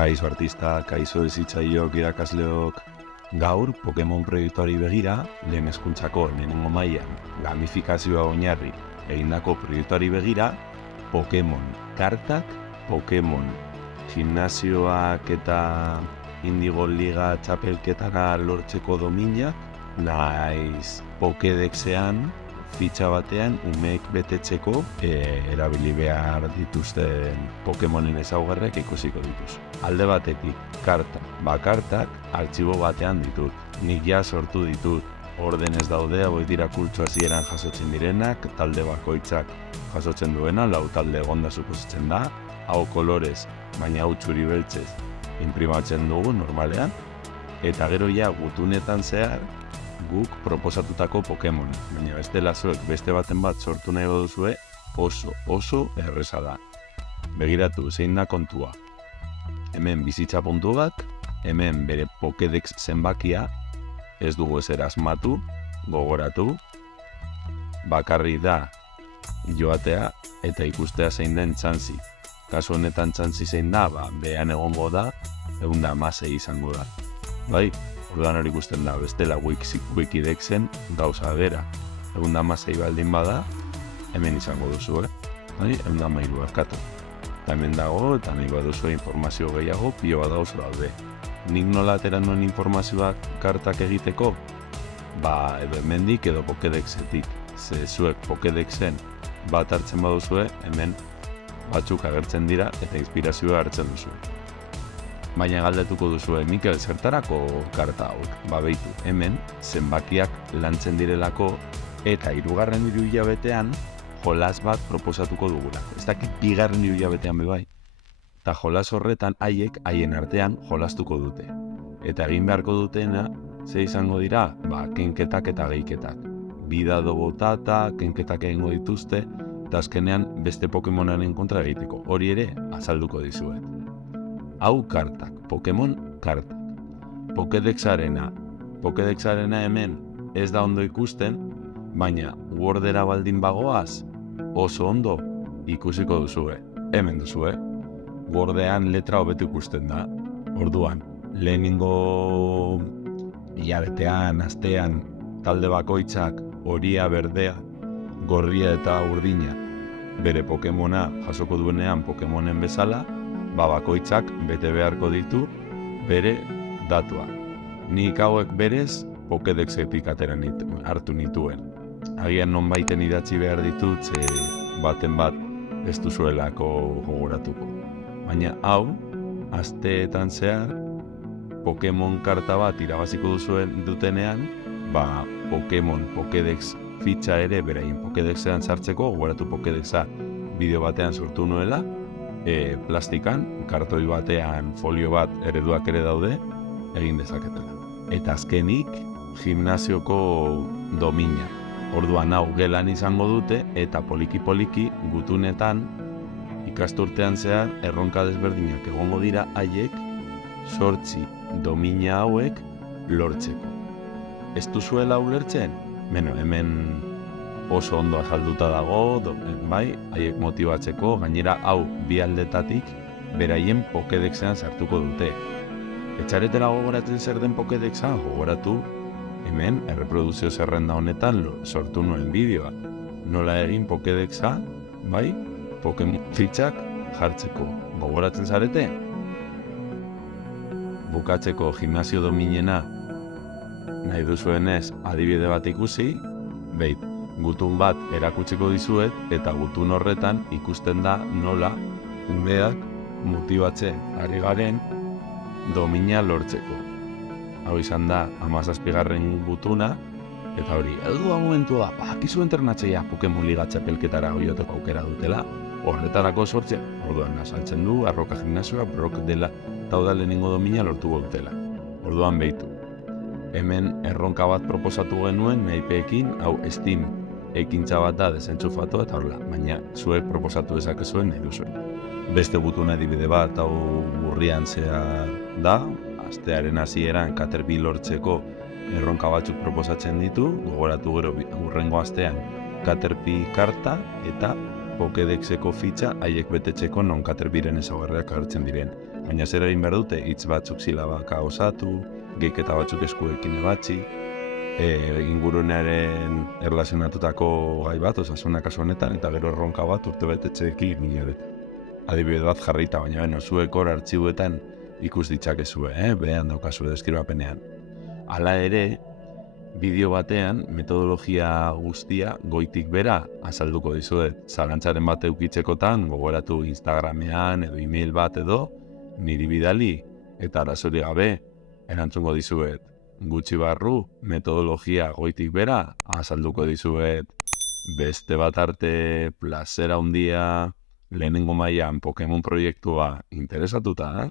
Kaixo artista, kaixo hezitzaileok irakasleok. Gaur Pokemon proiektuari begira, lehen hezkuntzako lehenengo mailan gamifikazioa oinarri egindako proiektuari begira, Pokemon kartak, Pokemon gimnasioak eta Indigo Liga txapelketara lortzeko dominak, naiz Pokédexean fitxa batean umeek betetzeko erabili behar dituzten Pokemonen ezaugarriak ikusiko dituz. Alde batetik, kartak artxibo batean ditut. Nik ja sortu ditut. Ordenez daude, hauek dira kurtso hasieran jasotzen direnak, talde bakoitzak jasotzen duena, 4 talde egonda suposatzen da, hau kolorez, baina hau txuri beltzez inprimatzen dugu normalean, eta gero ja gutunetan zehar guk proposatutako Pokemon. Baina bestela zuek beste baten bat sortu nahi baduzue, oso erreza da. Begiratu, zein da kontua. Hemen bizitza puntu bat, hemen bere Pokédex zenbakia, ez dugu ezer asmatu, gogoratu, bakarri da joatea eta ikustea zein den txantzi. Kasu honetan txantzi zein da, behan egongo da, 116 izango da. Bai? Orduan hori ikusten da, bestela Wikidexen gauza bera. 116 baldin bada, hemen izango duzu, bai? 113 barkatu. Eta hemen dago, eta nahi baduzu informazio gehiago, pilo bat gauza daude. Nik nola atera nuen informazioak kartak egiteko? Edo hemendik edo Pokédexetik. Ze zuek Pokédexen bat hartzen baduzue, hemen batzuk agertzen dira eta inspirazioa hartzen duzu. Baina galdetuko duzue, Mikel, zertarako karta hauek? Beitu, hemen zenbakiak lantzen direlako eta 3. hiruhilabetean jolas bat proposatuko dugulako. Ez dakit 2. hiruhilabetean bai. Eta jolas horretan haien artean jolastuko dute. Eta egin beharko dutena, ze izango dira? Kenketak eta gehiketak. Bidado botata, kenketak egingo dituzte, eta azkenean beste Pokemonaren kontra egiteko. Hori ere, azalduko dizuet. Hau kartak, Pokemon kartak. Pokédexarena hemen ez da ondo ikusten, baina Wordera baldin bagoaz, oso ondo ikusiko duzue. Hemen duzue. Wordean letra hobeto ikusten da. Orduan, lehenengo hilabetean, astean, talde bakoitzak, horia, berdea, gorria eta urdina, bere Pokemona jasoko duenean Pokemonen bezala, bakoitzak bete beharko ditu bere datua. Nik hauek berez Pokédexetik hartu nituen. Agian nonbaiten idatzi behar ditut, baten bat ez duzuelako gogoratuko. Baina hau, asteetan zehar, Pokemon karta bat irabaziko dutenean, Pokemon Pokédex fitxa ere beraien Pokédexean sartzeko, gogoratu Pokédexa bideo batean sortu nuela, plastikan, kartoi batean, folio bat, ereduak ere daude, egin dezaketela. Eta azkenik, gimnasioko domina. Orduan hau gelan izango dute, eta poliki-poliki gutunetan, ikasturtean zehar, erronka desberdinak egongo dira haiek, 8 domina hauek lortzeko. Ez duzuela ulertzen? Hemen oso ondo azalduta dago, haiek motibatzeko, gainera hau bi aldetatik beraien Pokédexean sartuko dute. Etxaretera gogoratzen zer den Pokédexa, gogoratu, hemen erreproduzio zerrenda honetan sortu nuen bideoa. Nola egin Pokédexa, Pokemon fitxak jartzeko. Gogoratzen zarete? Bukatzeko gimnasio dominena nahi duzuenez adibide bat ikusi, gutun bat erakutsiko dizuet eta gutun horretan ikusten da nola umeak motibatzen ari garen domina lortzeko. Hau izan da 17. gutuna eta hori, edo momentu da, akizu internatzea Pokemon Liga txapelketara joateko aukera dutela, horretarako sortzea. Orduan, azaltzen du, Arroka gimnasioa, Brock dela tauda lehenengo domina lortuko dutela. Orduan behitu. Hemen erronka bat proposatu genuen naipeekin, hau Steam ekintza bat da desentzufatu eta horrela, baina zuek proposatu dezakezuen nahi duzuen. Beste gutuna adibide bat, hau urrian zehar da, astearen hasieran Caterpie lortzeko erronka batzuk proposatzen ditu, gogoratu gero hurrengo astean Caterpie karta eta Pokédexeko fitxa haiek betetzeko non Caterpillarren ezaugarriak agertzen diren. Baina zer egin behar dute, hitz batzuk silabaka osatu, gehiketa batzuk eskuekin ebatzi, ingurunearen erlazionatutako gai bat, osasuna kasu honetan, eta gero erronka bat urtebetetzeekin niredet. Adibide bat jarrita, baina zuek hor artxibuetan ikus ditzakezue, behan daukazue deskribapenean. Hala ere, bideo batean metodologia guztia goitik bera azalduko dizuet. Zalantzaren bat eukitzekotan, gogoratu Instagramean edo email bat edo, niri bidali eta arazori gabe erantzungo dizuet. Gutxi barru, metodologia goitik bera azalduko dizuet. Beste bat arte plazera handia lehenengo mailan Pokemon proiektua interesatuta,